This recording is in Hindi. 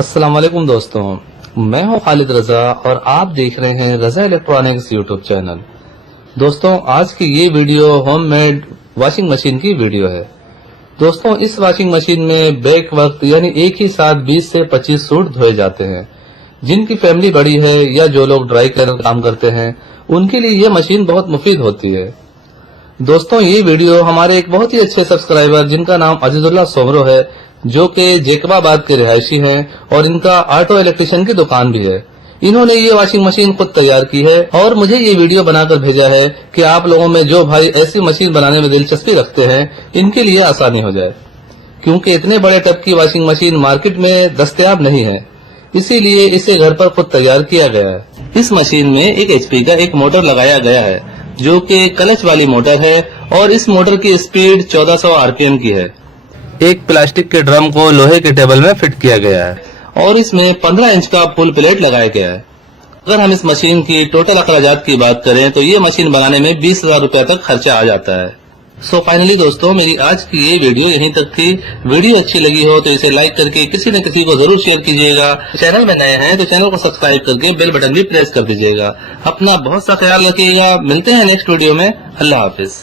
अस्सलाम वालेकुम दोस्तों, मैं हूं खालिद रजा और आप देख रहे हैं रजा इलेक्ट्रॉनिक्स यूट्यूब चैनल। दोस्तों, आज की ये वीडियो होममेड वॉशिंग मशीन की वीडियो है। दोस्तों, इस वॉशिंग मशीन में बैक वक्त यानी एक ही साथ 20 से 25 सूट धोए जाते हैं। जिनकी फैमिली बड़ी है या जो लोग ड्राई क्लीनर काम करते हैं, उनके लिए ये मशीन बहुत मुफीद होती है। दोस्तों, ये वीडियो हमारे एक बहुत ही अच्छे सब्सक्राइबर जिनका नाम अजीजुल्लाह सोमरो है, जो कि जैकबाबाद के रिहायशी हैं और इनका ऑटो इलेक्ट्रिशियन की दुकान भी है। इन्होंने ये वॉशिंग मशीन खुद तैयार की है और मुझे ये वीडियो बनाकर भेजा है कि आप लोगों में जो भाई ऐसी मशीन बनाने में दिलचस्पी रखते हैं, इनके लिए आसानी हो जाए, क्योंकि इतने बड़े टब की वॉशिंग मशीन मार्केट में दस्तयाब नहीं है। इसीलिए इसे घर पर खुद तैयार किया गया है। इस मशीन में एक HP का एक मोटर लगाया गया है, जो कि क्लच वाली मोटर है और इस मोटर की स्पीड 1400 RPM की है। एक प्लास्टिक के ड्रम को लोहे के टेबल में फिट किया गया है और इसमें 15 इंच का फुल प्लेट लगाया गया है। अगर हम इस मशीन की टोटल अखराजात की बात करें तो ये मशीन बनाने में 20,000 रुपया तक खर्चा आ जाता है। सो फाइनली दोस्तों, मेरी आज की ये वीडियो यहीं तक थी। वीडियो अच्छी लगी हो तो इसे लाइक करके किसी न किसी को जरूर शेयर कीजिएगा। चैनल में नए हैं तो चैनल को सब्सक्राइब करके बेल बटन भी प्रेस कर दीजिएगा। अपना बहुत सा ख्याल रखिएगा। मिलते हैं नेक्स्ट वीडियो में। अल्लाह हाफिज।